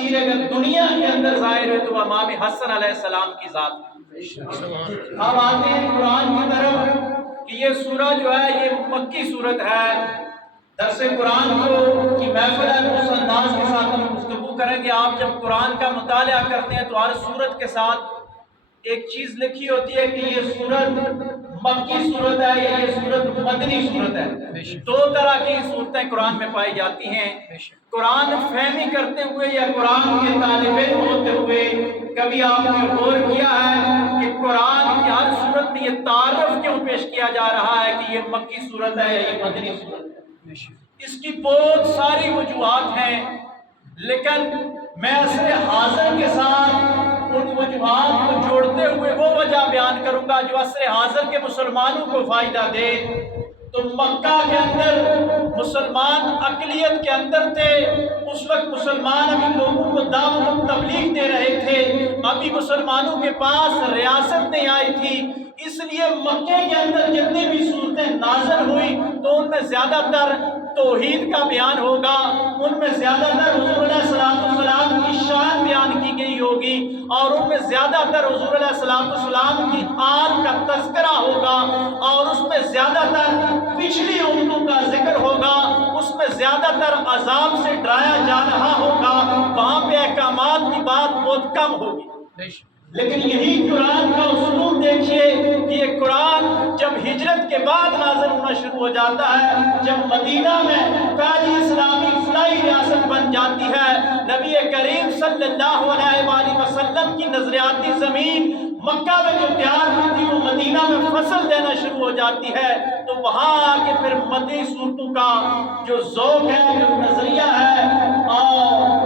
تفسیر اگر دنیا کے اندر ظاہر ہے تو امام حسن علیہ السلام کی ذات ہے۔ اب آتے ہیں قرآن کی طرف کہ یہ سورہ جو ہے یہ مکی صورت ہے۔ درس قرآن کی محفل ہے، اس انداز کے ساتھ ہم گفتگو کریں گے۔ آپ جب قرآن کا مطالعہ کرتے ہیں تو ہر سورت کے ساتھ ایک چیز لکھی ہوتی ہے کہ یہ سورت مکی صورت ہے یا یہ سورت مدنی صورت ہے۔ دو طرح کی صورتیں قرآن میں پائی جاتی ہیں، قرآن فہمی کرتے ہوئے یا قرآن کے طالب علم ہوتے ہوئے۔ کبھی آپ نے غور کیا ہے کہ قرآن کی ہر صورت میں یہ تعارف کیوں پیش کیا جا رہا ہے کہ یہ مکی صورت ہے یا یہ مدنی صورت ہے؟ اس کی بہت ساری وجوہات ہیں، لیکن میں عصر حاضر کے ساتھ ان وجوہات کو جوڑتے ہوئے وہ وجہ بیان کروں گا جو عصر حاضر کے مسلمانوں کو فائدہ دے۔ تو مکہ کے اندر مسلمان اقلیت کے اندر تھے، اس وقت مسلمان ابھی لوگوں کو دعوت و تبلیغ دے رہے تھے، ابھی مسلمانوں کے پاس ریاست نہیں آئی تھی، اس لیے مکے کے اندر جتنی بھی صورتیں نازل ہوئی تو ان میں زیادہ تر توحید کا بیان ہوگا، ان میں زیادہ تر حضور علیہ السلام کی شان بیان کی گئی ہوگی، اور ان میں زیادہ تر حضور علیہ السلام کی آل کا تذکرہ ہوگا، اور اس میں زیادہ تر پچھلی امتوں کا ذکر ہوگا، اس میں زیادہ تر عذاب سے ڈرایا جا رہا ہوگا، وہاں پہ احکامات کی بات بہت کم ہوگی۔ لیکن یہی قرآن کا اسلوب دیکھیے کہ یہ قرآن جب ہجرت کے بعد نازل ہونا شروع ہو جاتا ہے، جب مدینہ میں پہلی اسلامی فلاحی ریاست بن جاتی ہے، نبی کریم صلی اللہ علیہ وآلہ وسلم کی نظریاتی زمین مکہ میں جو تیار ہوئی تھی وہ مدینہ میں فصل دینا شروع ہو جاتی ہے، تو وہاں آ کے پھر مدنی صورتوں کا جو ذوق ہے، جو نظریہ ہے اور